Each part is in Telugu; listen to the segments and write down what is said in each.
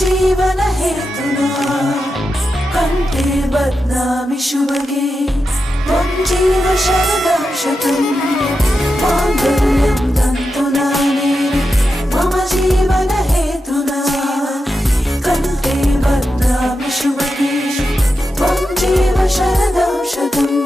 जीवन हेतुना कंठे बध्नामि शुभगे त्वं जीव शरदं शतं माङ्गल्यं तन्तुना मम जीवन हेतुना कंठे बध्नामि शुभगे त्वं जीव शरदं शतम्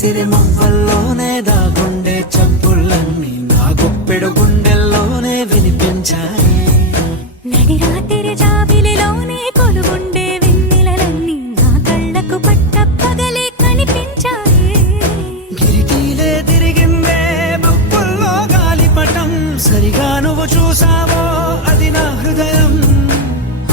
సిరి మువ్వల్లోనే దాగుండే చప్పుళ్ళన్నీ నా గుప్పెడు గుండెల్లోనే వినిపించాయి. నడి రాత్రి జాబిలిలోనే కొలువుండే వెన్నెలలన్నీ నా కళ్ళకు పట్ట పగలే కనిపించాయి. గిరిటీలే తిరిగిందే మబ్బుల్లో గాలిపటం, సరిగా నువ్వు చూసావో అది నా హృదయం.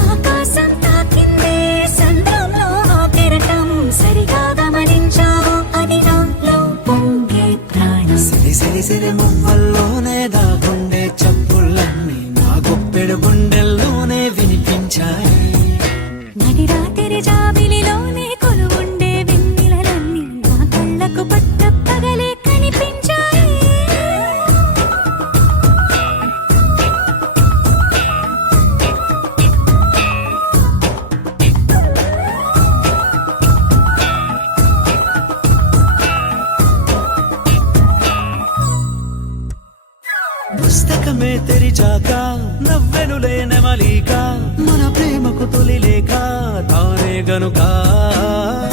ఆకాశం తాకిందే సంద్రంలో ఆ కెరటం, సరిగా గమనించావో అది నాలో పొంగే ప్రాణం. సిరి మువ్వల్లోనే దాగుండే చప్పుళ్ళన్నీ నా గుప్పెడు గుండెల్లోనే వినిపించాయి. నడి రాత్రి జాబిలిలోనే కొలువుండే వెన్నెలలన్నీ నా కళ్ళకు పట్ట పగలే కనిపించాయి. పుస్తకమే తెరిచాక నవ్వెనులే నెమలిక, మన ప్రేమకు తొలి లేఖ తానే గనుక.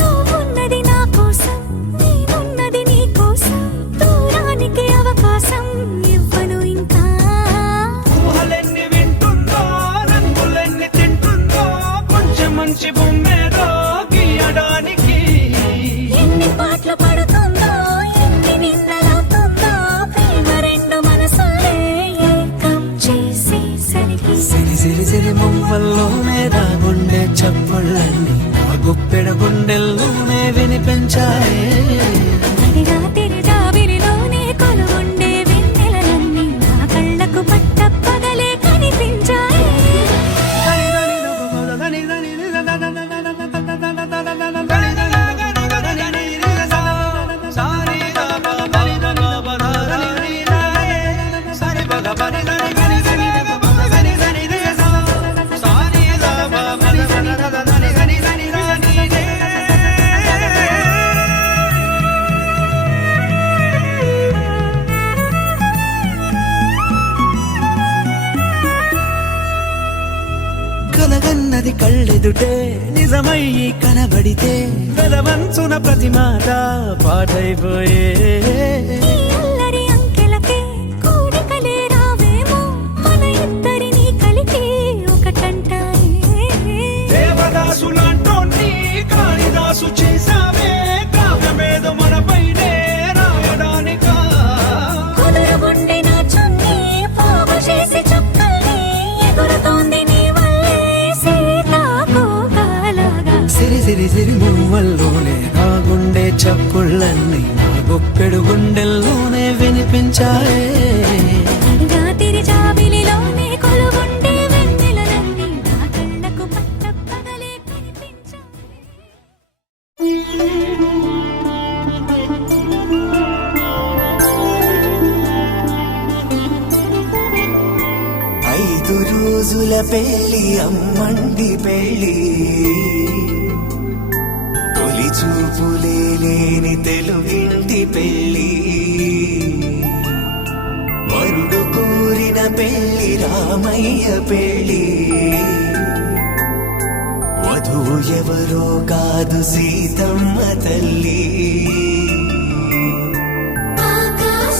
నువ్వున్నది నా కోసం, నేనున్నది నీ కోసం, దూరానికి అవకాశం ఇవ్వను ఇంకా. ఊహలెన్ని వింటుందో, రంగులెన్ని తింటుందో, కొంచెం మంచి బొమ్మేదో గీయడానికి. ఎన్ని పాటలు పడుతుందో, ఎన్ని నిందలవుతుందో, ప్రేమ రెండు మనసులే ఏకం చేసేసరికి. సిరి మువ్వల్లోనే దాగుండే చప్పుళ్ళన్నీ నా గుప్పెడు గుండెల్లోనే వినిపించాయి. నడి రాత్రి జాబిలిలోనే కొలువుండే వెన్నెలలన్నీ నా కళ్ళకు పట్ట పగలే కనిపించాయి. కలగన్నది కళ్ళెదుటే నిజమయ్యి కనబడితే, వెలవంచున ప్రతి మాట పాటైపోయే. ఈ అల్లరి అంకెలకే కూడికలే రావేమో, మన ఇద్దరిని కలిపి ఒకటంటాయే. దేవదాసులాంటోన్ని కాళిదాసు చేసావే, కావ్యమేదో మనపైనే రాయడానికా. కుదురుగుండె నా చున్నీ పోగు చేసి చుక్కల్ని ఎగురుతోంది నీ వల్లే సీతాకోకలాగా. సిరి మువ్వల్లోనే దాగుండే చప్పుళ్ళన్నీ నా గుప్పెడు గుండెల్లోనే వినిపించాయే. నడి రాత్రి జాబిలిలోనే కొలువుండే వెన్నెలలన్నీ నా కళ్ళకు పట్ట పగలే కనిపించాయి. ఐదు రోజుల పెళ్లి అమ్మండి పెళ్లి, తొలి చూపులే లేని తెలుగింటి పెళ్లి. వరుడు కోరిన పెళ్లి రామయ్య పెళ్లి, వధువు ఎవరో కాదు సీతమ్మ తల్లి. ఆకాశ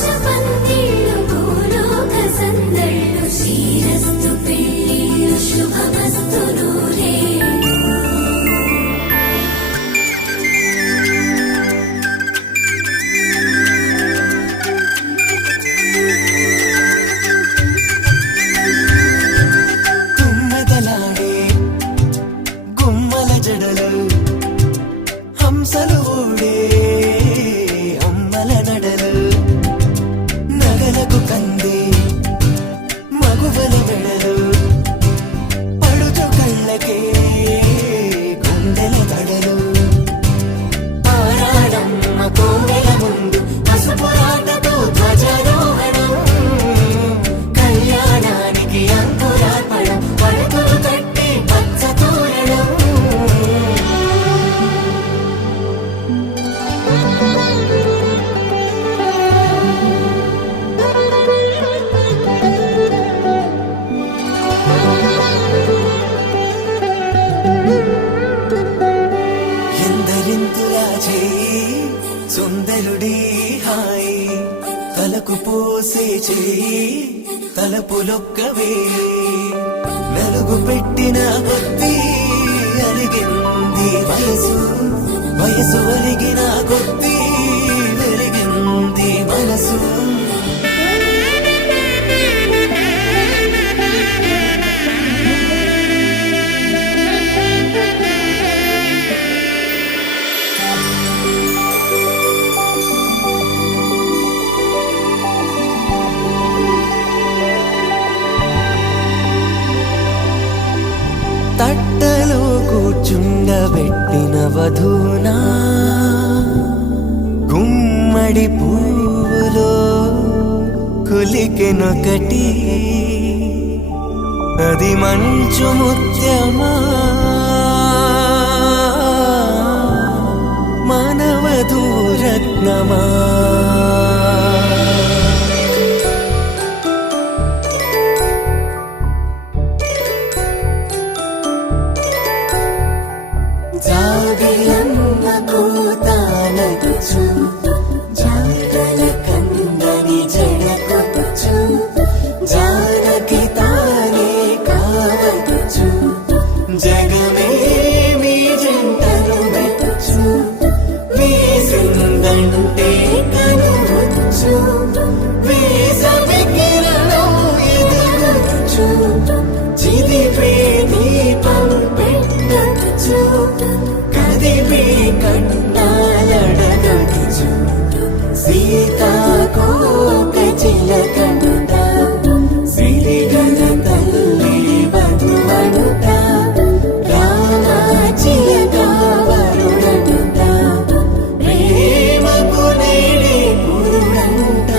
హాయి తలకు పోసే చేయి తలపులొక్కవే నలుగు పెట్టిన కొద్దీ అలిగింది వయసు వయసు ఒలిగిన కొద్దీ వెలిగింది మనసు తట్టలో కూర్చుండబెట్టిన వధూనా గుమ్మడి పువ్వులో కులికెనొకటి అది మంచు ముత్యమా మానవధూరత్నమా జాబిలమ్మ కూతానగుచు జాడల కందని జడకొచ్చు జానకి తానే కావగుచు జగమే మీ జంటను మెచ్చు వేసిందంటే కనువచ్చు వేసవి కిరణం ఎదుగుచ్చు చిదిపే దీపం పెట్టచ్చు కదిపే కట్టాలడగచ్చు సీతాకోక చిలకంట సిరిగల తల్లి వధువనుట రామాచిలక వరుడనుట ప్రేమకు నేడే పురుడంట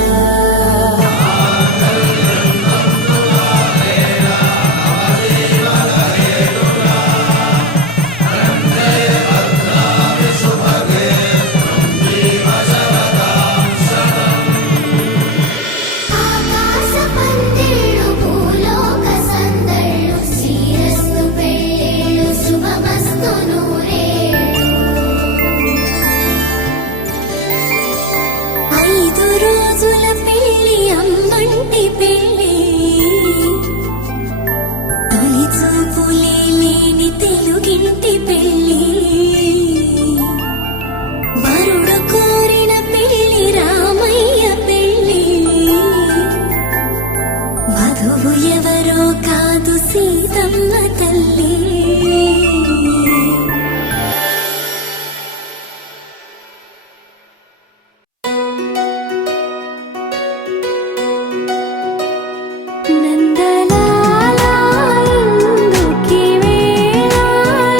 ఆకాశ పందిళ్ళు భూలోక సందళ్ళు శ్రీరస్తు పెళ్ళిళ్ళు శుభమస్తు నూరేళ్ళు 5 రోజుల పెళ్లి అమ్మంటి పెళ్లి తొలి చూపులే లేని తెలుగింటి పెళ్లి వరుడు కోరిన పెళ్లి రామయ్య పెళ్లి వధువు ఎవరో కాదు సీతమ్మ తల్లి నందలాలా ఇందుకి వేళ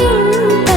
ఇంత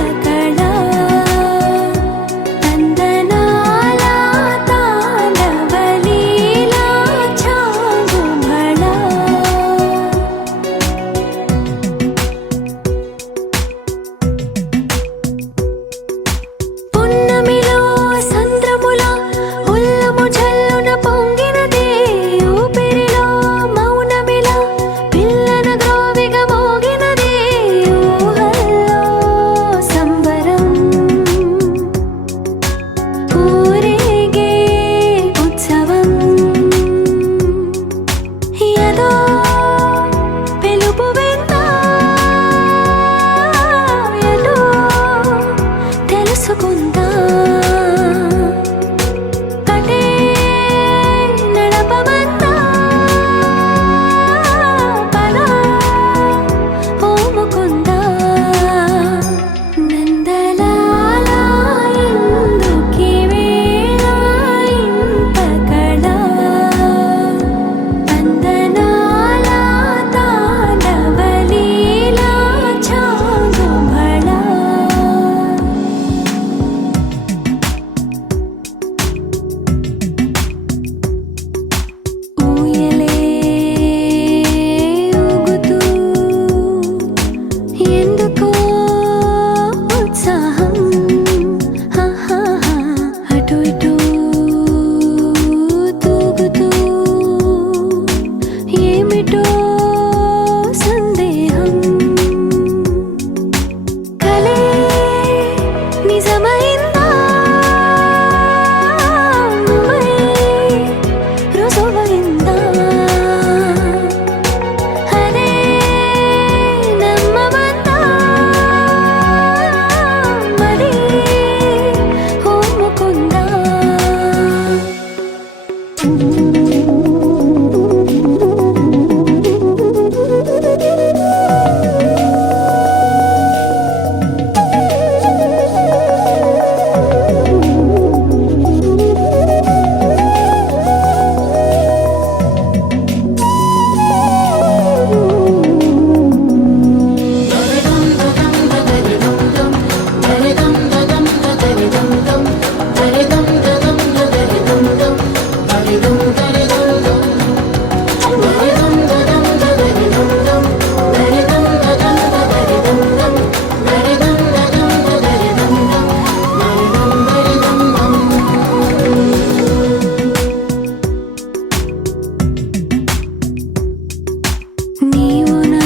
నీవు నా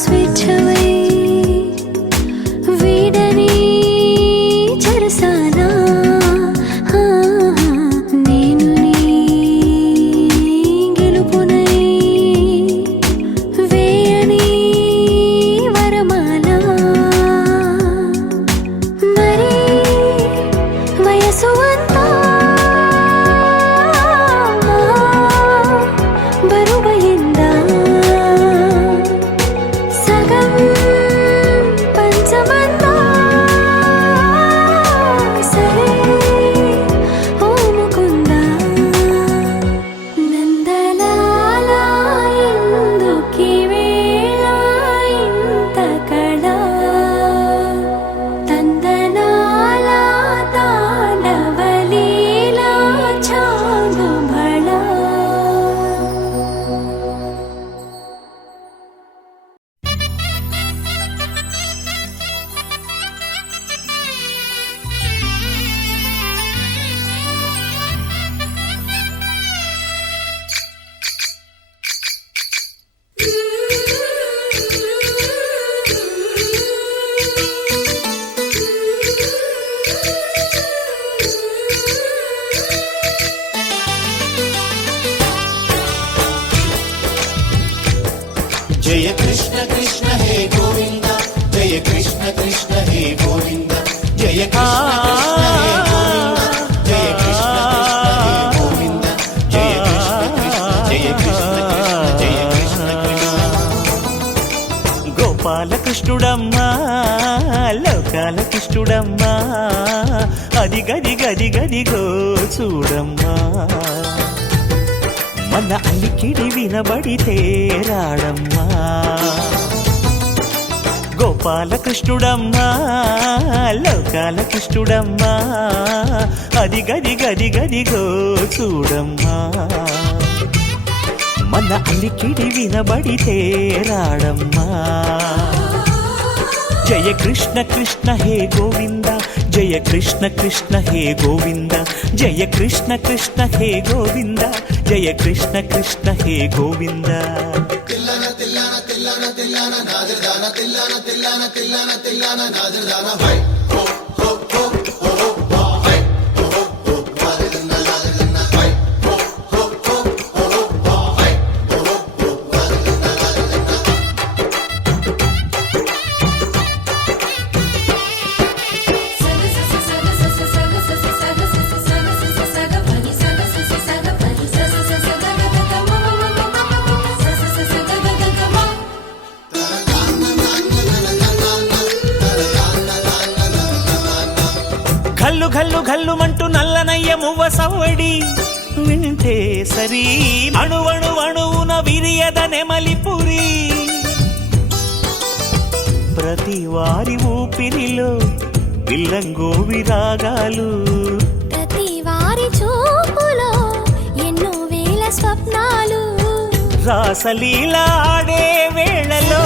స్వేచ్ఛవై వీడని చెరసానా నేను నీ గెలుపునై వేయని వరమాల మరి వయసు అంతా బరువయిందా సగం పంచమంతా సరే ఓముకుందా నందలాల ఎందుకీ వేళ ఇంత కళ తందనాల తాండవలీలా చాలు భళ జయ కృష్ణ కృష్ణ హే గోవింద జయ కృష్ణ కృష్ణ హే గోవింద జయ కృష్ణ కృష్ణ హే గోవింద జయ కృష్ణ కృష్ణ హే గోవింద జయ కృష్ణ కృష్ణ జయ కృష్ణ కృష్ణ జయ కృష్ణ కృష్ణ గోపాలకృష్ణుడమ్మా లోకాల కృష్ణుడమ్మా అది గది గది గదిగో చూడమ్మా మన అలికిడి వినబడితే రాడమ్మా గోపాలకృష్ణుడమ్మా లోకాల కృష్ణుడమ్మా అది గది గది గదిగో చూడమ్మా మన అలికిడి వినబడితే రాడమ్మా జయ కృష్ణ కృష్ణ హే గోవింద జయ కృష్ణ కృష్ణ హే గోవింద జయ కృష్ణ కృష్ణ హే గోవింద జయ కృష్ణ కృష్ణ హే గోవింద ఘల్లు ఘల్లు ఘల్లుమంటూ నల్లనయ్య మువ్వ సవ్వడి వింటే సరి అణువణు అణువున విరియద నెమలిపురి ప్రతి వారి ఊపిరిలో పిల్లంగోవి రాగాలు ప్రతి వారి చూపులో ఎన్నో వేల స్వప్నాలు రాసలీల ఆడే వేళలో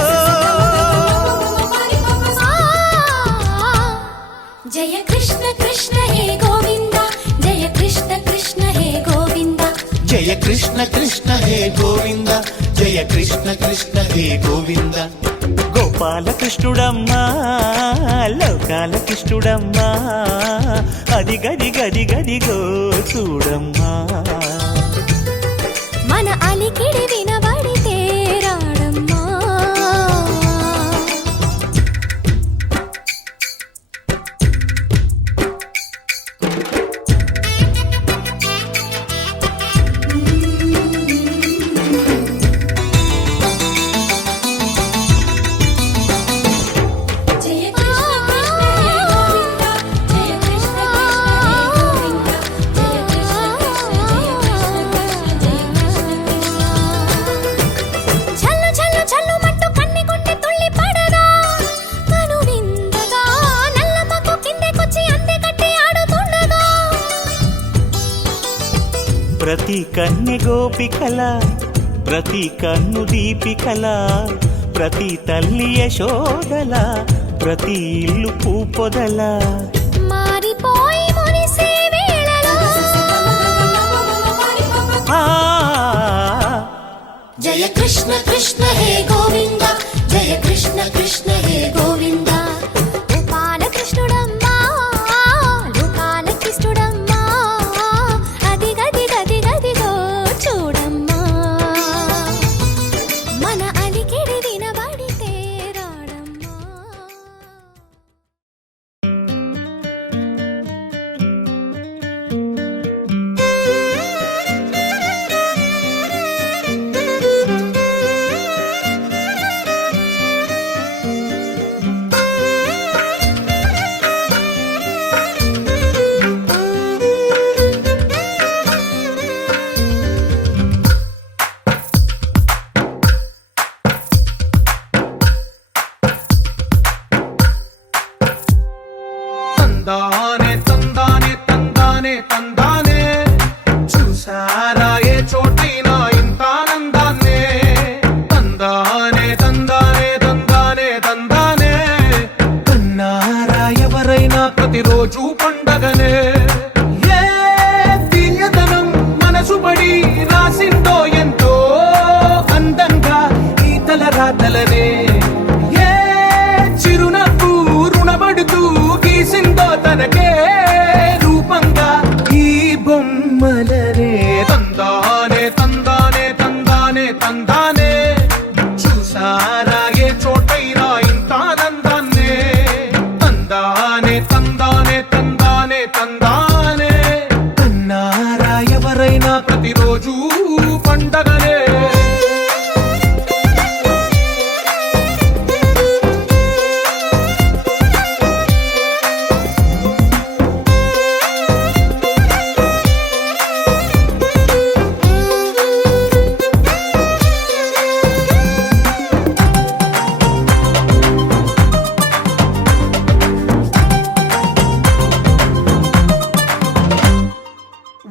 జయ కృష్ణ కృష్ణ హే గోవింద జయ కృష్ణ కృష్ణ హే గోవింద జయ కృష్ణ కృష్ణ హే గోవింద జయ కృష్ణ కృష్ణ హే గోవింద గోపాలకృష్ణుడమ్మా లోకాల కృష్ణుడమ్మా అది గది గది గదిగో చూడమ్మా మన అలికిడి వినబడితే రాడమ్మా ప్రతి కన్నె గోపికల ప్రతి కన్ను దీపికల ప్రతి తల్లి యశోదల ప్రతి ఇల్లు పూపొదల మారిపోయి మురిసే వేళలో జయ కృష్ణ కృష్ణ హే గోవింద జయ కృష్ణ కృష్ణ హే గోవింద బాలకృష్ణుడమ్మా లోకాలకిష్టుడమ్మా అదిగదిగదిగదిగో చూడమ్మా మన అలికిడి వినబడితే రాడమ్మా తందానే తందానే తందానే తందానే చూసారా ఏ చోటైనా ఇంత ఆనందాన్నే తందానే తందానే తందానే తందానే కన్నారా ఎవరైనా ప్రతిరోజు పండగనే ఏ తీయదనం మనసు పడి రాసిందో ఎంతో అందంగా ఈ తలరాతలనే ఏ చిరునవ్వు రుణపడుతూ గీసిందో తనకే రూపంగా ఈ బొమ్మలనే తందానే తందానే తందానే తందానే చూసారా ఏ చోటైనా ఇంత ఆనందాన్నే తందానే తందానే తందానే తందానే కన్నారా ఎవరైనా ప్రతిరోజు పండగనే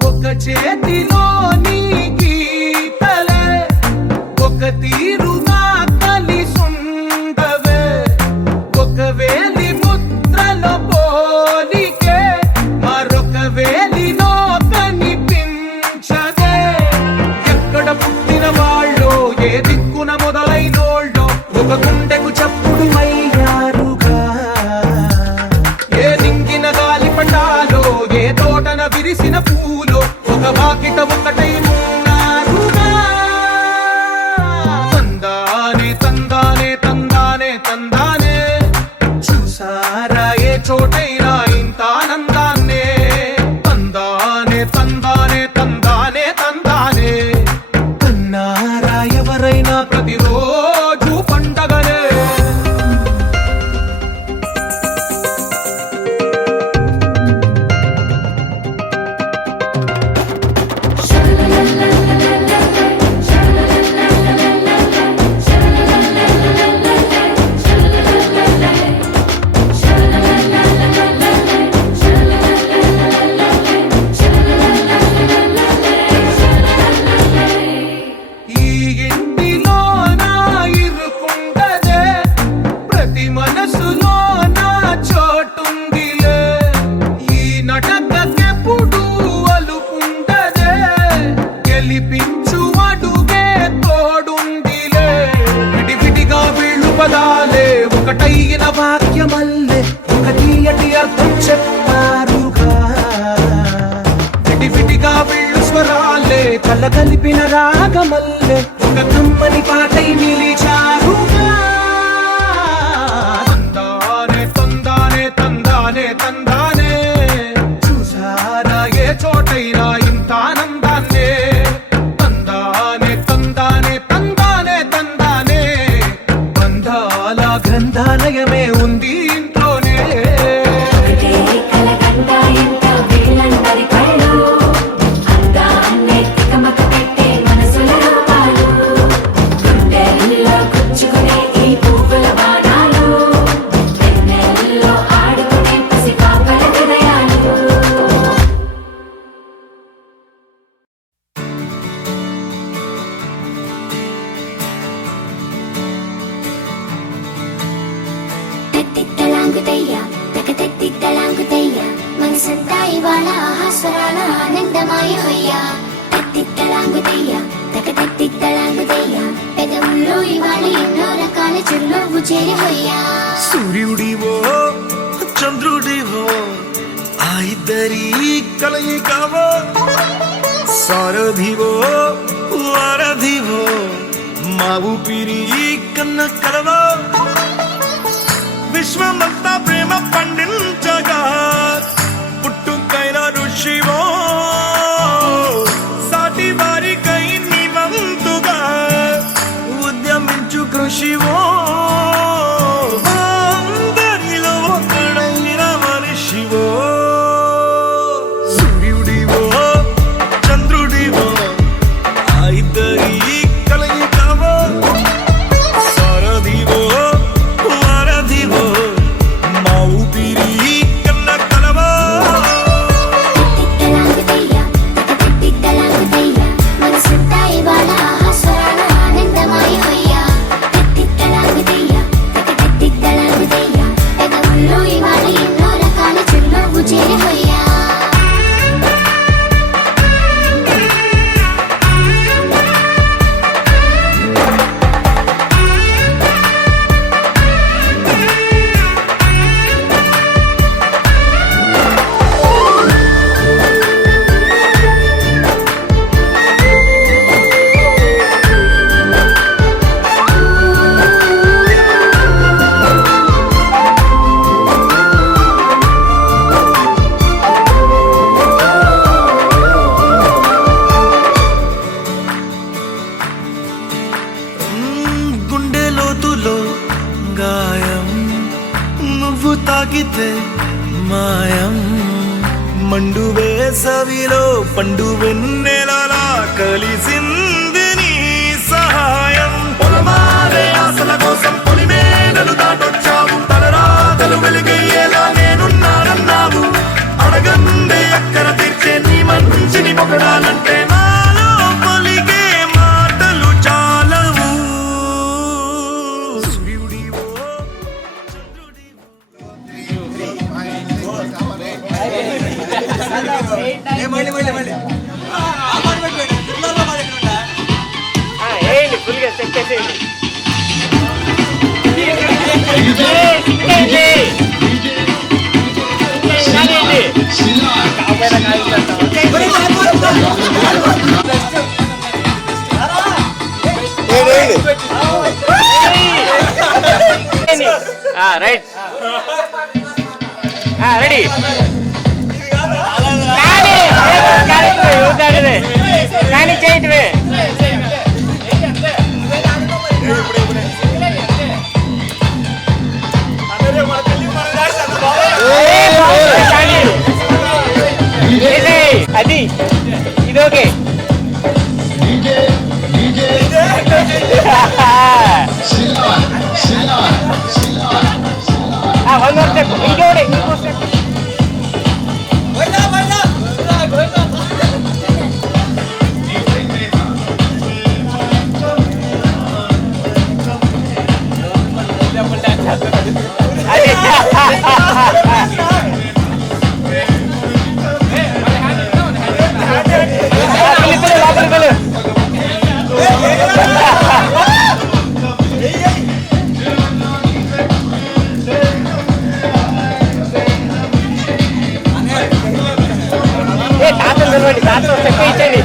ఒక చేతిలో నీ గీతలే ఒక తీరుగా కలిసుండవే ఒక వేలి ముద్రలో పోలికే మరొక వేలిలో కనిపించదే ఎక్కడ పుట్టిన వాళ్ళో ఏ దిక్కున మొదలైనోళ్ళో ఒక గుండెకు చప్పుడు అయ్యారుగా ఏ నింగిన గాలి పటాలో ఏ తోటన విరిసిన పూలో ఒక వాకిట ఒకటై ఉన్నారుగా తందానే తందానే తందానే తందానే చూసారా ఏ చోటైనా ఇంత ఆనందాన్నే తందానే తందానే తందానే తందానే కన్నారా ఎవరైనా ప్రతిరోజు పండగనే ఈ ఇంటిలో నా ఇరుకుండదే ప్రతి మనసులో నా చోటుందిలే ఈ నటకెప్పుడు అలుకుండదే గెలిపించు అడుగే తోడుందిలే విడివిడిగా వీళ్ళు పదాలే ఒకటైన వాక్యమల్లే ఒక తీయటి అర్థం చెప్పారుగా విడివిడిగా వీళ్ళు స్వరాలే కలగలిపిన రాగమల్లే ఒక కమ్మని పాటై నిలిచారుగా తందానే తందానే తందానే తందానే చూసారా ఏ చోటైనా ఇంత ఆనందాన్నే తందానే తందానే తందానే తందానే బంధాల గ్రంథాలయమే ఉంది ఇంట్లోనే ఒకటే కలగంట ఎంత వీళ్ళందరి కళ్ళు అందాన్నే తికమక పెట్టే మనసుల రూపాలు గుండెల్లో గుచ్చుకునే ఈ ఆనందమాయ హొయ్యా తత్తిత్తలాంగుతయ్యా తకతత్తిత్తలాంగుతయ్యా పెదవుల్లో ఇవాళ ఎన్నో రకాల చిరునవ్వు చేరి హొయ్యా సూర్యుడివో చంద్రుడివో ఆ ఇద్దరి కలయికవో సారథివో వారధివో మా ఊపిరి కన్న కలవో విశ్వమంతా ప్రేమ పండించగా పుట్టుకైన ఋషివో సాటి వారికై నివంతుగా ఉద్యమించు కృషివో అందరిలో ఒకడైన మనిషివో సూర్యుడివో చంద్రుడివో ఆ ఇద్దరి కలయికవో సారథివో వారధివో మా ఊపిరి కన్న కలవో తిత్తలాంగుతయ్యా తకతత్తిత్తలాంగుతయ్యా మనసంతా ఇవాళ ఆస్వాన ఆనందమాయ హొయ్యా తిత్తలాంగుతయ్యా తకతత్తిత్తలాంగుతయ్యా పెదవుల్లో ఇవాళ ఎన్నో రకాల చిరునవ్వు చేరి హొయ్యా గుండె లోతులో గాయం నువ్వు తాకితే మాయం మండు వేసవిలో పండు వెన్నెలలా కలిసింది నీ సహాయం పొలమారే ఆశల కోసం పొలిమేడలు దాటొచ్చావు తలరాతలు వెలుగయ్యేలా నేనున్నానన్నావు అడగందే అక్కర తీర్చే నీ మంచిని పొగడాలంటే నాలో పలికే మాటలు చాలవు సూర్యుడివో చంద్రుడివో రైట్ రెడీ కానీ చేయటమే అది ఇది ఓకే వన్ మోర్ స్టెప్ ఇంకో స్టెప్ తాత చెక్క ఇచ్చేది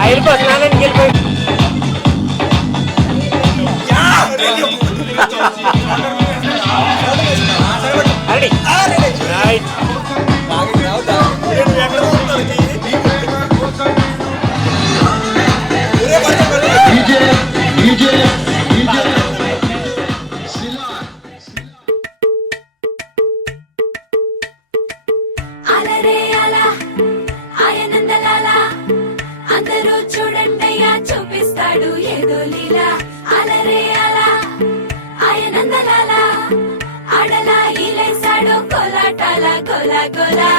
వెళ్ళిపో స్నానానికి వెళ్ళిపోయి రైట్ అలరే అలా ఆయనందలాలా అందరూ చూడండయ్యా చూపిస్తాడు ఏదో లీలా అలరే అలా ఆయనందలాలా ఆడలా ఈలేసాడు కోలాటాల గోలా గోలా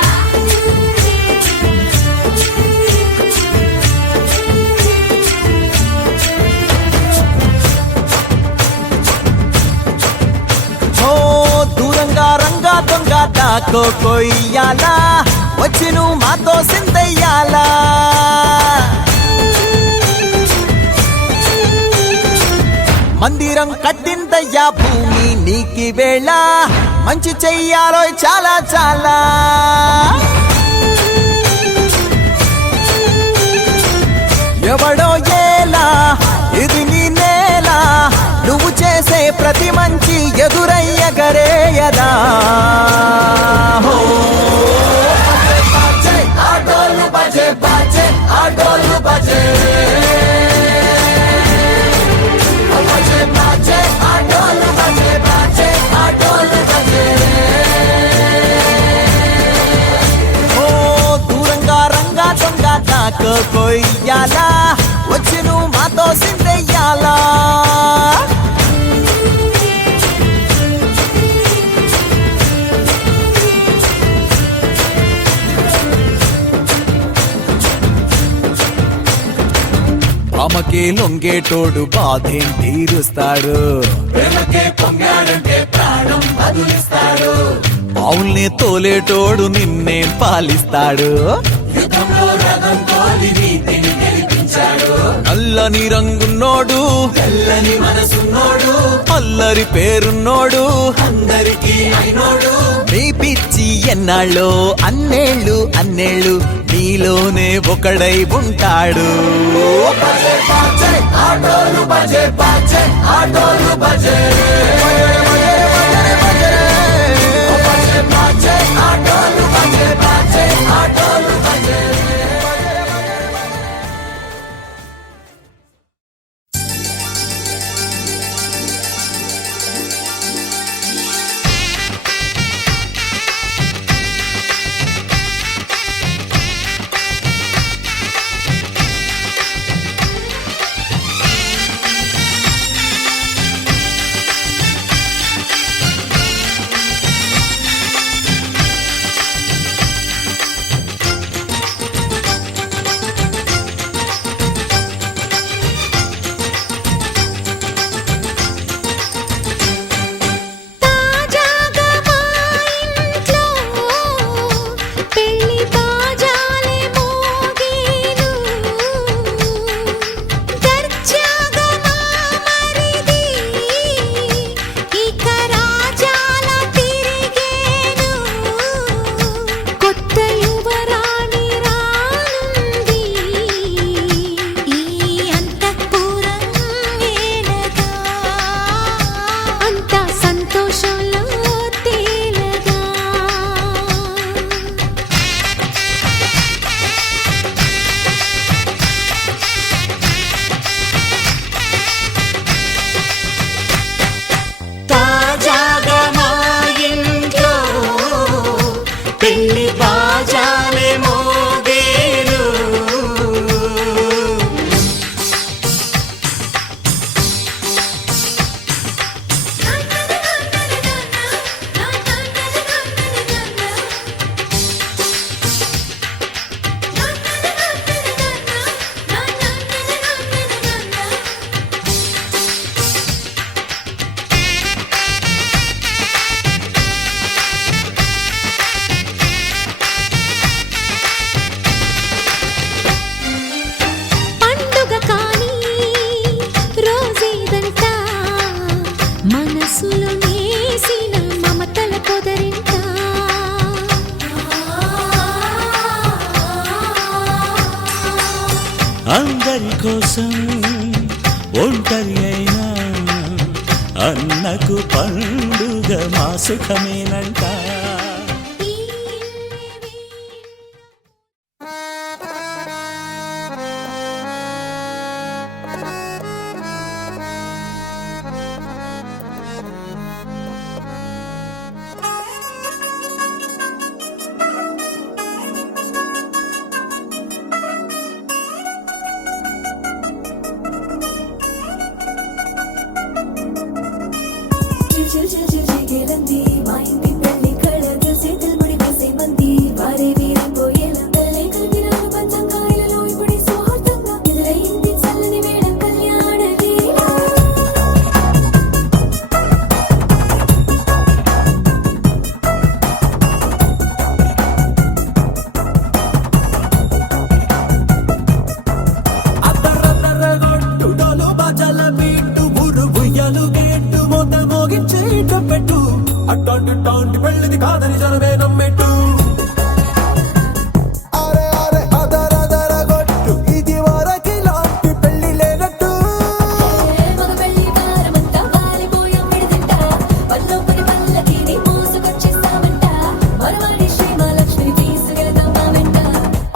కొయ్యాలా వచ్చి నువ్వు మాతో సిందయ్యాలా మందిరం కట్టిందయ్యా భూమి నీకి వేళ మంచి చెయ్యాలో చాలా చాలా ఎవడో ఏలా ఇది నీ నేల నువ్వు చేసే ప్రతి మంచి ఎదురయ్యగరేయదా ఆటోలు బజే బాజే ఆటోలు బజే దూరంగా రంగా దొంగ నాకు కొయ్యాలా వచ్చి నువ్వు మాతో సిందెయ్యాలా అమ్మకే లొంగేటోడు బాధేం తీరుస్తాడు బావుల్ని తోలేటోడు నిన్నే పాలిస్తాడు నల్లని రంగున్నోడు తెల్లని మనసున్నోడు అల్లరి పేరున్నోడు అందరికీ అయినోడు నీ పిచ్చి ఎన్నాళ్ళో అన్నేళ్ళు అన్నేళ్ళు నీలోనే ఒకడై ఉంటాడు ఆటోలు బజే బాజే ఆటోలు బజే ఆటోలు బజే బాజే ఆటోలు బజే అందరి కోసం ఒంటరి అయినా అన్నకు పండుగ మా సుఖమేనంట. చిల్ చిల్ చిల్ చిల్ చిగేలంది మా ఇంటి పెళ్లి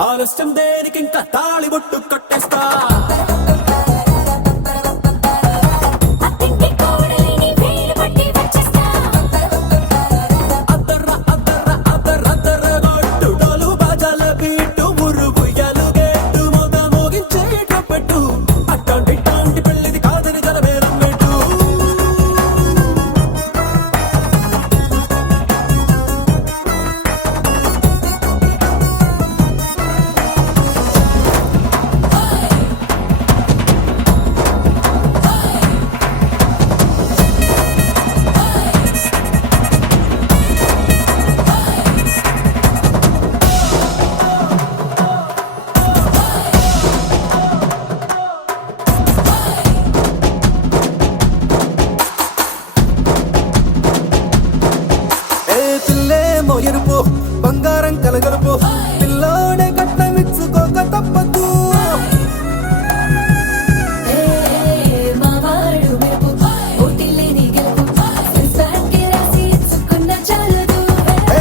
ఆలస్యం దేనికి ఇంకా తాళి బొట్టు కట్టేస్తా అత్తింటి కోడలిని వేలు పట్టి వచ్చేస్తా అద్దర్ర అద్దర్ర అద్దర్ర అద్దర్ర గొట్టు డోలు బాజాల బీటు మురుగు ఎలుగెట్టు మొగ మోగించే ట్రంపెట్టు అట్టాంటి ఇట్టాంటి పెళ్ళిది కాదని జనమేరం పెట్టు పిల్లేమో ఎరుపు బంగారం కలగలుపు పిల్లోడే కట్నమిచ్చుకోక తప్పదు మావాడు మెరుపు ఓటిల్లేని గెలుపు సెన్సార్కి రాసి ఇచ్చుకున్న చాలదు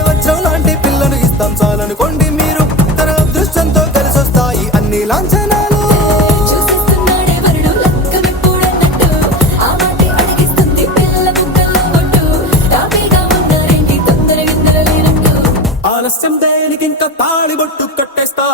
వజ్రం లాంటి పిల్లను ఇస్తాం చాలనుకోండి మీరు తన అదృష్టంతో కలిసొస్తాయి అన్ని లాంఛనాలు చూసేస్తున్నాడే వరుడు లక్కమిప్పుడన్నట్టు ఆ మాటి అడిగిస్తుంది పిల్ల బుగ్గల్లో కొట్టు టాపీగా ఉన్నారేంటి తొందర విందర లేనట్టు ఆలస్యం దేనికి ఇంకా తాళి బొట్టు కట్టేస్తా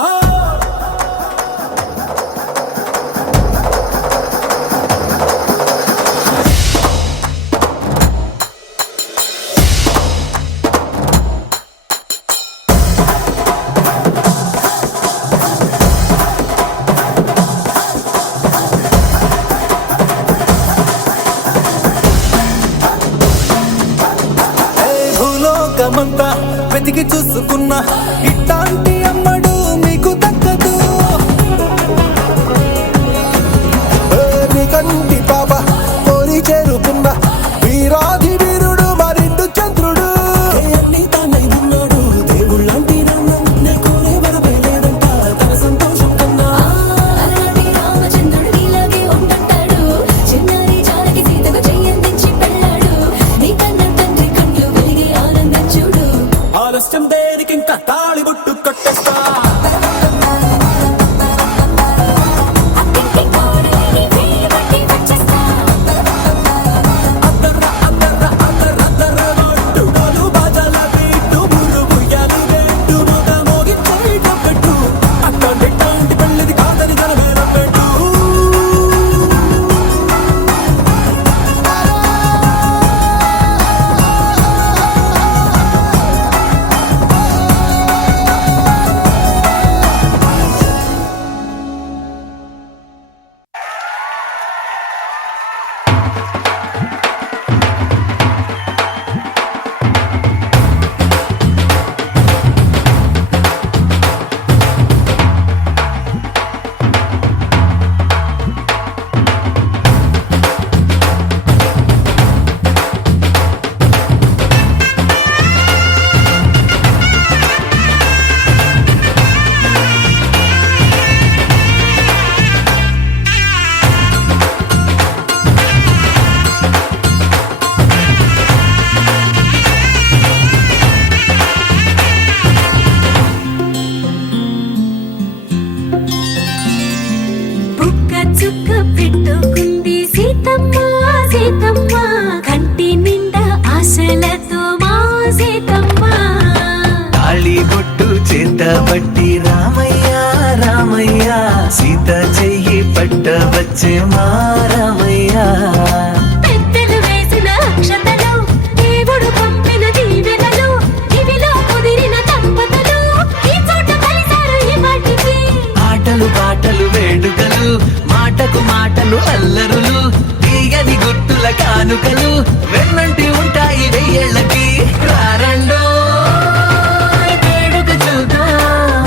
భూలోకమంతా వెతికి చూసుకున్నా ఇట్లాంటి అమ్మడు మీకు దక్కదు నీ కంటి పాప కోరి చేరుకున్న వీరాధి వీరుడు మరిండు చంద్రుడు అన్ని తానై ఉన్నాడు దేవుళ్ళంటి నే కోరే వరవై లేదంట తన సంతోషం కన్నా అలాంటి రామచంద్రుడు నీలాగే ఉంటుంటాడు చిన్నారి జానకి సీతకు చెయ్యందించి పెళ్ళాడు నీ కన్న తండ్రి కళ్ళు వెలిగి ఆనందం చూడు ఆలస్యం దేనికి ఇంకా తాళి బొట్టు కట్టేస్తా అత్తింటి కోడలిని వేలు పట్టి వచ్చేస్తా అద్దర్ర అద్దర్ర అద్దర్ర అద్దర్ర గొట్టు డోలు బాజాల బీటు మురుగు ఎలుగెట్టు మొగ మోగించే ట్రంపెట్టు అట్టాంటి ఇట్టాంటి పెళ్ళిది కాదని జనమేరం పెట్టు బుక్క చుక్క పెట్టుకుంది సీతమ్మ సీతమ్మ కంటి నిండా ఆశలతో మా సీతమ్మ తాళి బొట్టు చేత బట్టి రామయ్య రామయ్య సీత చెయ్యి పట్ట వచ్చే మా రామయ్య పెద్దలు వేసిన అక్షతలు దేవుడు పంపిన దీవెనలు ఇవిలో కుదిరిన దంపతులు ఈ చోట కలిసారు ఈ వాటికి ఆటలు పాటలు వేడుకలు మాటకు మాటలు అల్లరులు తీయని గుర్తుల కానుకలు వెన్నంటి ఉంటాయి వెయ్యేళ్ళకి రారండో వేడుక చూద్దాం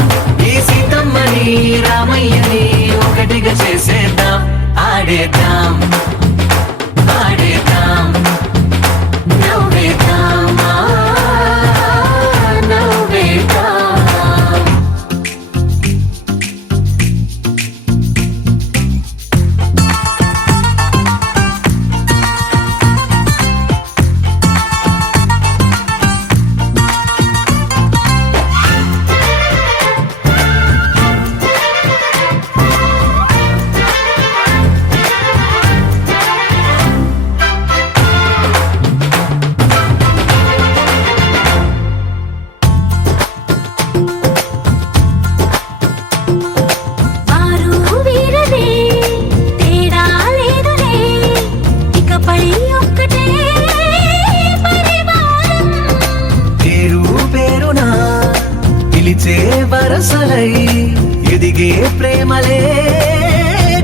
ఈ సీతమ్మని రామయ్యని ఒకటిగా చేసేద్దాం ఆడేద్దాం ఆడేద్దాం నవ్వేద్దాం నవ్వేద్దాం పెరిగే ప్రేమలే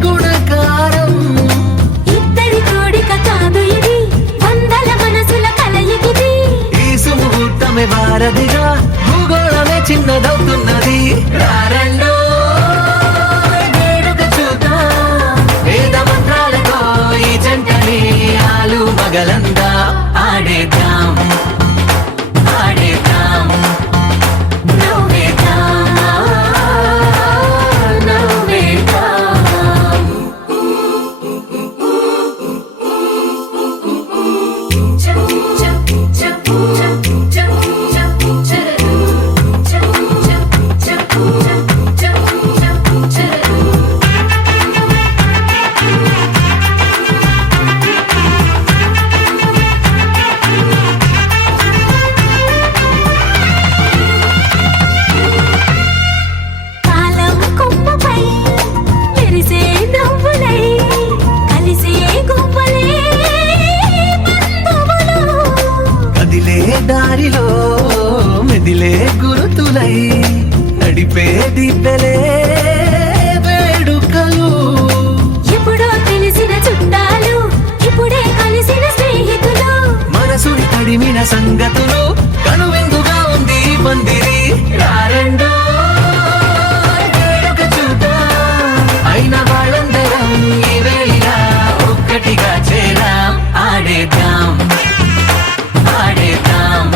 గుణకారం. ఇద్దరి కోడిక కాదు ఇది, వందల మనసుల కలయికిది. ఈ సుముహూర్తమే వారధిగా భూగోళమే చిన్నదవుతున్నది. రారండో వేడుక చూద్దాం, వేద మంత్రాలతో ఈ జంటని ఆలు మగలందా ఆడేద్దాం ఆడేద్దాం నవ్వేద్దాం, నవ్వేద్దాం. చప్ చప్ చప్ చప్ చప్ చప్ చరరు. చప్ చప్ చప్ చప్ చప్ చప్ చరరు. కాలం కొమ్మపై మెరిసే నవ్వులై కలిసే గుంపలే బంధువులు. కదిలే దారిలో మెదిలే గురుతులై నడిపే దిబ్బెలే వేడుకలు. ఎప్పుడో తెలిసిన చుట్టాలు, ఇప్పుడే కలిసిన స్నేహితులు. మనసుని తడిమిన సంగతులు కనువిందుగా ఉంది ఈ పందిరి. రారండో వేడుక చూద్దాం, అయిన వాళ్ళందరం ఈ వేళ ఒక్కటిగా చేరాం. ఆడేద్దాం ఆడేద్దాం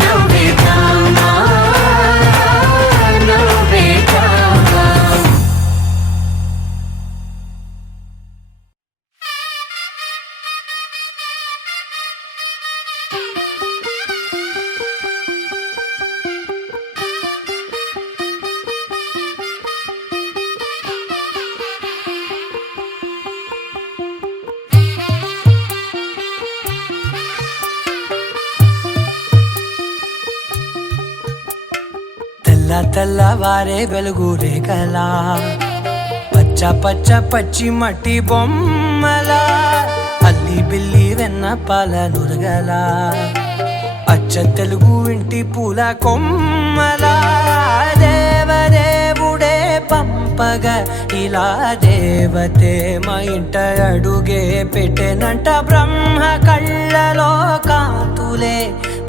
నవ్వేద్దాం, నవ్వేద్దాం. తెల్ల తెల్లవారే వెలుగు రేఖలా, పచ్చ పచ్చ పచ్చి మట్టి బొమ్మలా, అల్లి బిల్లి వెన్న పాల నురగలా, అచ్చ తెలుగు ఇంటి పూల కొమ్మలా. దేవదేవుడే పంపగా ఇలా దేవతే మా ఇంట అడుగే పెట్టెనంట. బ్రహ్మ కళ్ళలో కాంతులే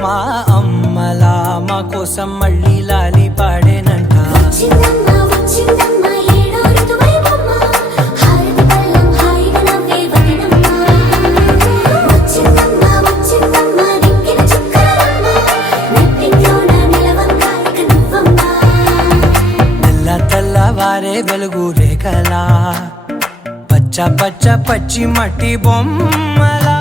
మా అమ్మలా మా కోసం మళ్ళీ లాలి పాడేనంట. వచ్చిందమ్మ వచ్చిందమ్మ ఏడో ఋతువైవమ్మ, హారతి పళ్ళం హాయిగా నవ్వే వదినమ్మ. వచ్చిందమ్మ వచ్చిందమ్మ దిక్కిన చుక్కలమ్మ, నెట్టింట్లోన నిలవంగా ఇక నువ్వమ్మ. తెల్ల తెల్లవారే వెలుగు రేఖలా, పచ్చ పచ్చ పచ్చి మట్టి బొమ్మలా.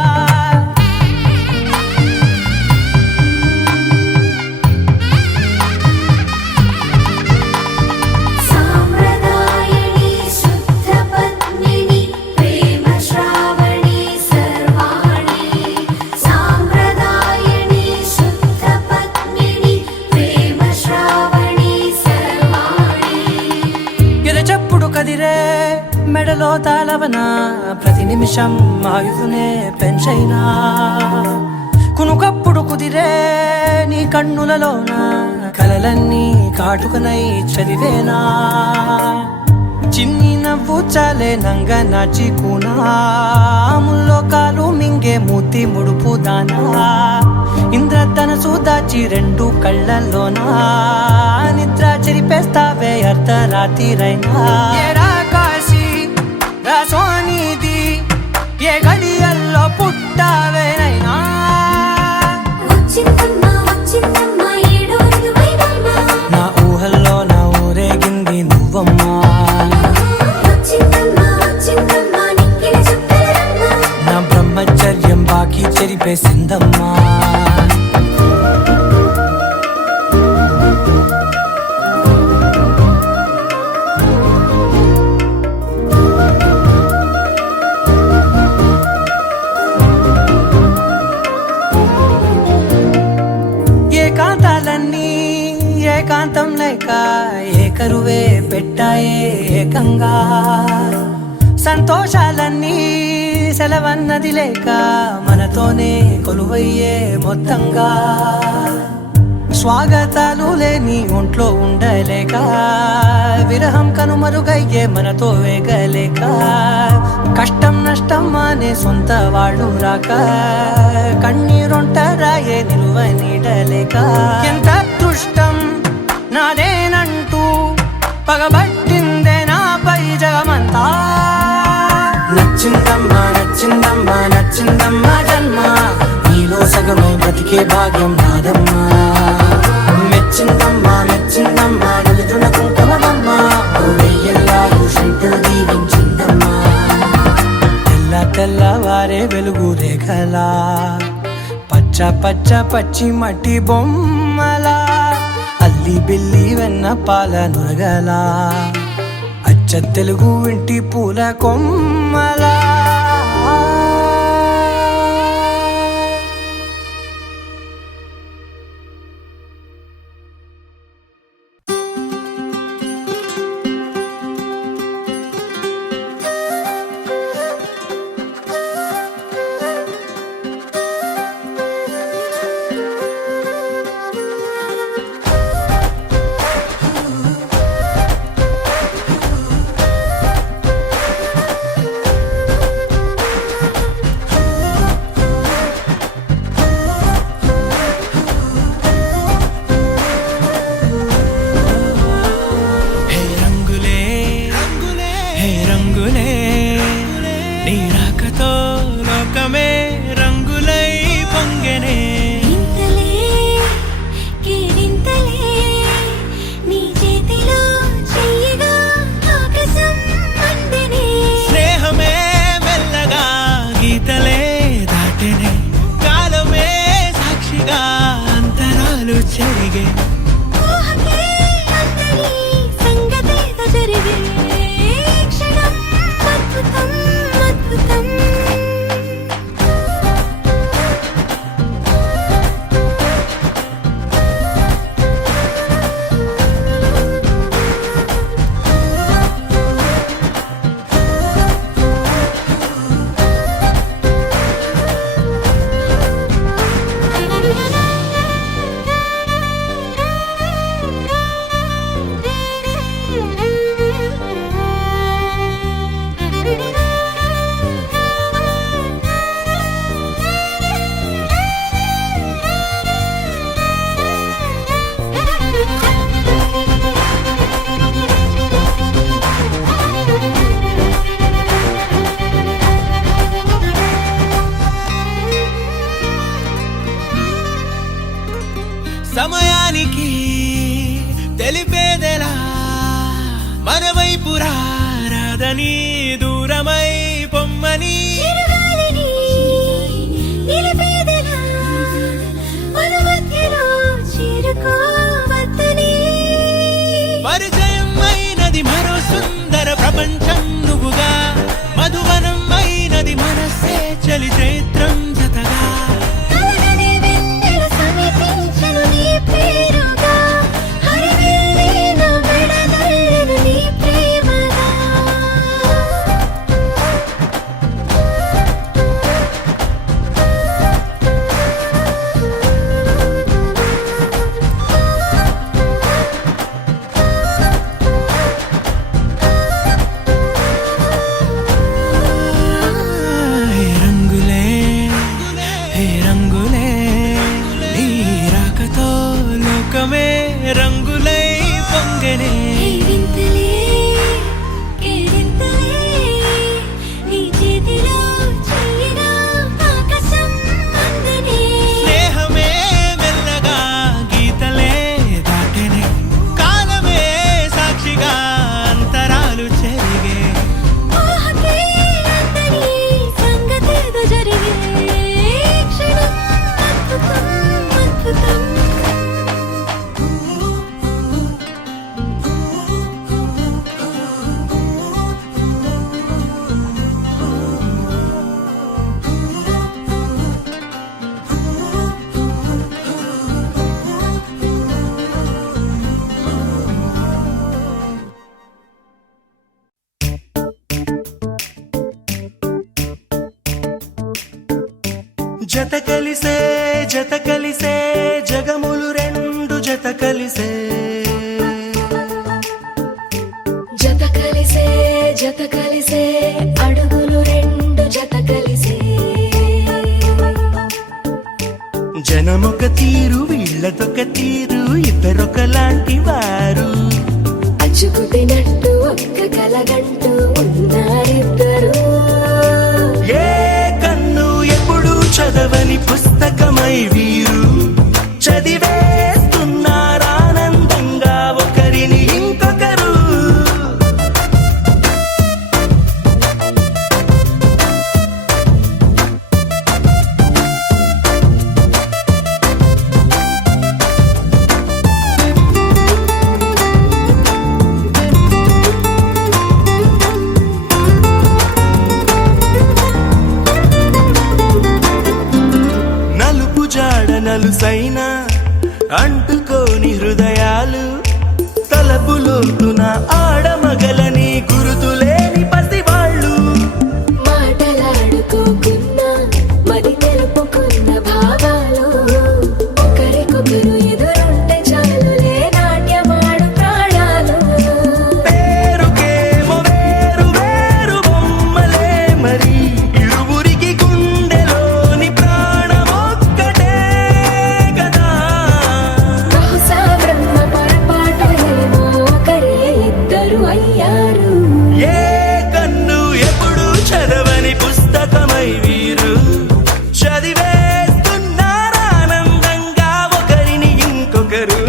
సాంప్రదాయని శుద్ధ పద్మిని ప్రేమ శ్రావణి సర్వాణి. సాంప్రదాయని శుద్ధ పద్మిని ప్రేమ శ్రావణి సర్వాణి. ఎరచప్పుడు కదిరే మెడలో తాళవన, ప్రతి నిమిషం ఆయుధునే పెంచైనా. కునుకప్పుడు కుదిరే నీ కన్నులలోన, కలలన్నీ కాటుకనై చదివేనా. చిన్ని నవ్వు చాలే నంగ నాచి కూనాముల్లో కాలు మింగే మూతి ముడుపు దానా. ఇంద్రధనసు దాచి రెండు కళ్ళల్లోనా, నిద్ర చెరిపేస్తావే అర్ధరాత్రిరైనా. ఏరా కాశీ రా సోనిది, ఏ గడియల్లో పుట్టావేనైనా. వచ్చిందమ్మ వచ్చిందమ్మ ఏడో ఋతువైవమ్మ, నా ఊహల్లో నా ఊరేగింది నువ్వమ్మా. వచ్చిందమ్మ వచ్చిందమ్మ నిక్కిన చుక్కలమ్మ. నా బ్రహ్మచర్యం బాకీ చెరిపేసిందమ్మా. ఏకాంతాలన్నీ ఏకాంతం లేక ఏకరువే పెట్టాయే ఏకంగా. సంతోషాలన్నీ సెలవన్నది లేక మనతోనే కొలువయ్యే మొత్తంగా. స్వాగతాలు లేని ఒంట్లో ఉండలేక విరహం కనుమరుగయ్యే మనతో వేగలేక కష్టం నష్టం అనే సొంత వాళ్ళు రాక కన్నీరొంటరాయే నిలువ నీడలేక ఎంత అదృష్టం నాదేనంటూ పగబట్టిందే నాపై జగమంతా నచ్చిందమ్మా నచ్చిందమ్మా నచ్చిందమ్మా జన్మ నీలో సగమై బ్రతికే భాగ్యం నాదమ్మా మెచ్చిందమ్మా మెచ్చిందమ్మా నిలుతున్న కుంకుమమ్మా వెయ్యల్లాలు శంకరు దీవించిందమ్మా తెల్ల తెల్లవారే వెలుగు రేఖలా పచ్చ పచ్చ పచ్చి మట్టి బొమ్మలా అల్లి బిల్లి వెన్న పాల నురగలా అచ్చ తెలుగు ఇంటి పూల కొమ్మలా సమయానికి తెలిపేదెలా మన వైపు రాదని దూరమై పొమ్మని పరిచయం అయినది మరో సుందర ప్రపంచం నువ్వుగా మధువనం అయినది మనసే చలి చైత్రం జతగా రంగులై పొంగనే స్నేహమే మెల్లగా గీతలే దాటనే కాలమే సాక్షిగా అంతరాలు చెరిగే జత కలిసే జగములు రెండు కలిసే జత కలిసే జత కలిసే అడుగులు రెండు జత కలిసే జనమొక తీరు వీళ్ళదొక తీరు ఇద్దరొకలాంటి వారు అచ్చుకుతినట్టు ఒక్క కలగంటూ ఉన్నారిద్దరు ఏ కన్ను ఎప్పుడు చదవని పుస్తకమై వీరు చదివేస్తున్నారానందంగా ఒకరిని ఇంకొకరు నలుపు జాడ నలుసైన అంటుకోని హృదయాలు తలపులోతున ఆడమగలని గురుతులేని పసివాళ్ళు మాటలాడుకోకున్నా మరి తెలుపుకున్న భావాలు ఒకరికొకరు ఎదురుంటే చాలులే నాట్యమాడు ప్రాణాలు పేరుకేమో వేరు వేరు బొమ్మలే మరి ఇరువురికి గుండెలోని ప్రాణమొక్కటే కదా బహుశా బ్రహ్మ పొరపాటు ఏమో ఒకరే ఇద్దరు అయ్యారు ఏ కన్ను ఎప్పుడు చదవని పుస్తకమై వీరు చదివేస్తున్నారానందంగా ఒకరిని ఇంకొకరు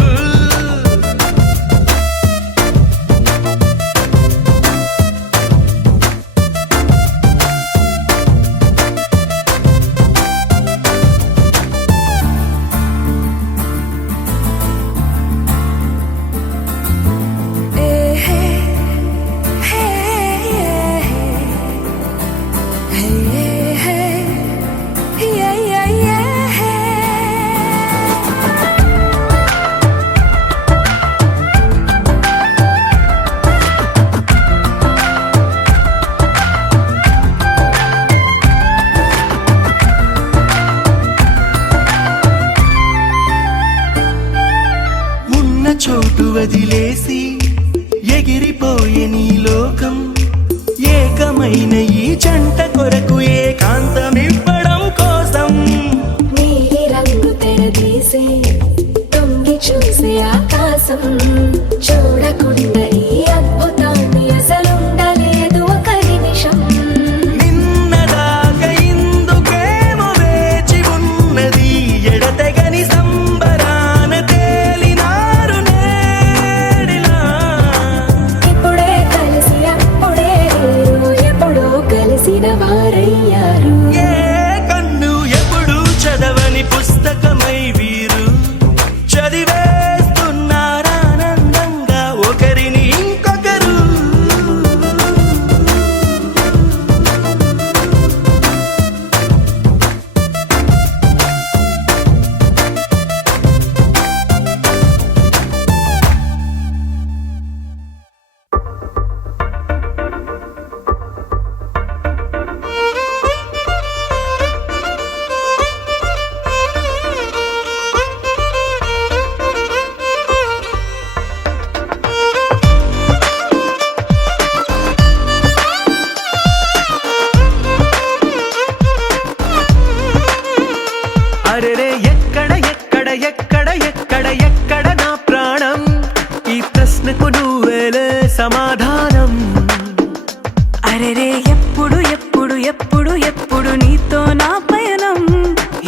ఉన్న చోటు వదిలేసి ఎగిరిపోయే నీ లోకం ఏకమైన ఈ జంట కొరకు ఏకాంతమివ్వడం కోసం నీలి రంగు తెరదీసే తొంగి చూసే ఆకాశం చూడకుండా ఈ అద్భుతాన్ని అసలుండలేదు ఒక నిమిషం నిన్నదాకా ఇందుకేమో వేచి ఉన్నది ఎడతెగని సంబరాన తేలినారు నేడిలా ఇప్పుడే కలిసి అప్పుడే వేరు ఎప్పుడో కలిసిన వారయ్యారు ఏ కన్ను ఎప్పుడు చదవని పుస్తకమై వీరు చదివేస్తున్నారానందంగా ఒకరిని ఇంకొకరు అరెరే ఎక్కడ ఎక్కడ ఎక్కడ ఎక్కడ ఎక్కడ నా ప్రాణం ఈ ప్రశ్నకు నువ్వేలే సమాధానం అరెరే ఎప్పుడు ఎప్పుడు ఎప్పుడు ఎప్పుడు నీతో నా పయనం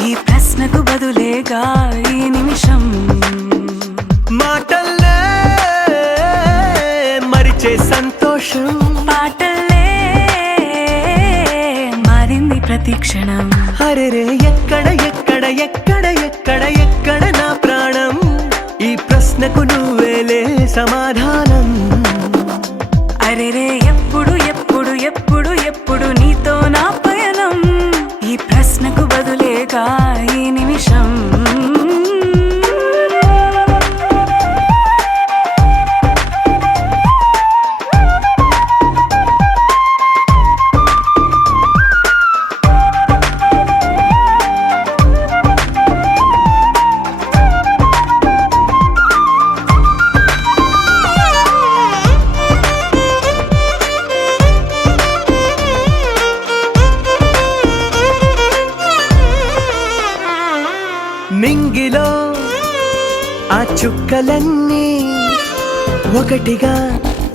ఈ ప్రశ్నకు బదులేగా ఈ నిమిషం మాటల్లే మరిచే సంతోషం పాటలే మారింది ప్రతి క్షణం అరెరే ఎక్కడ ఎక్కడ ఎక్కడ ఎక్కడ ఎక్కడ నా ప్రాణం ఈ ప్రశ్నకు నువ్వేలే సమాధానం అరెరే ఎప్పుడు ఎప్పుడు ఎప్పుడు ఎప్పుడు నీతో నా పయనం ఈ ప్రశ్నకు బదులేగా ఈ నిమిషం చుక్కలన్నీ ఒకటిగా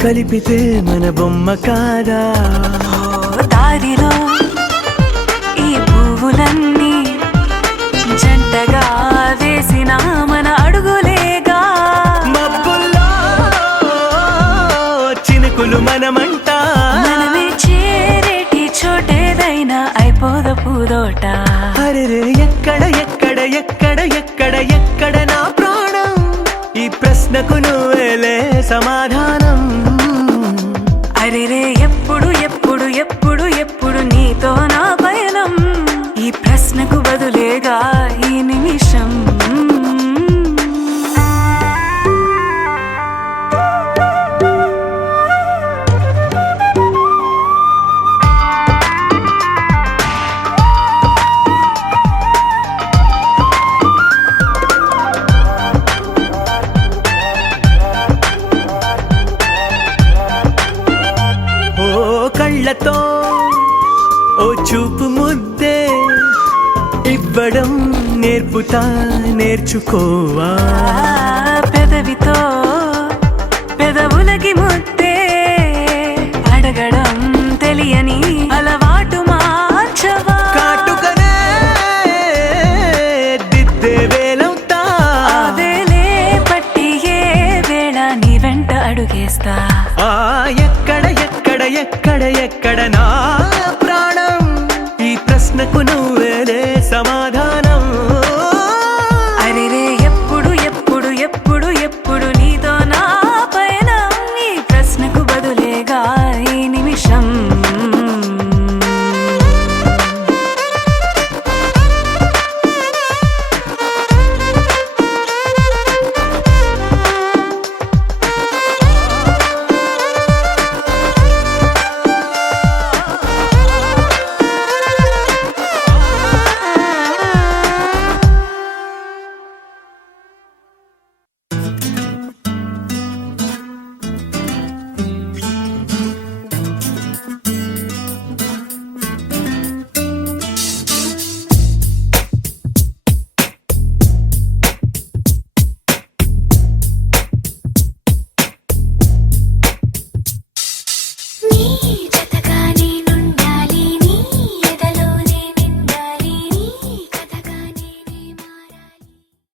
కలిపితే మన బొమ్మ కాదా దారిలో ఈ పువ్వులన్నీ జంటగా వేసిన మన అడుగులేగా మబ్బుల్లో చినుకులు మనమంట మనమే చేరేటి చోటేదైనా అయిపోద పూదోట అరే ఎక్కడ ఎక్కడ ఎక్కడ ఎక్కడ ఎక్కడ నా ప్రాణం ఈ ప్రశ్నకు నువ్వేలే సమాధానం అరెరే ఎప్పుడు ఎప్పుడు ఎప్పుడు ఎప్పుడు నీతో నా పయనం ఈ ప్రశ్నకు బదులేగా ఈ నిమిషం ఓ కళ్ళతో ఓ చూపు ముద్దే ఇవ్వడం నేర్పుతా నేర్చుకోవా పెదవితో పెదవులకి ముద్దే అడగడం తెలియని అలవాటు మార్చవా కాటుకనే దిద్దే వేలవుతా వేలే పట్టి ఏ వేళ నీ వెంట అడుగేస్తా ఆ ఎక్కడ ఎక్కడ ఎక్కడ ఎక్కడ నా ప్రాణం ఈ ప్రశ్నకు నువ్వేలే సమాధానం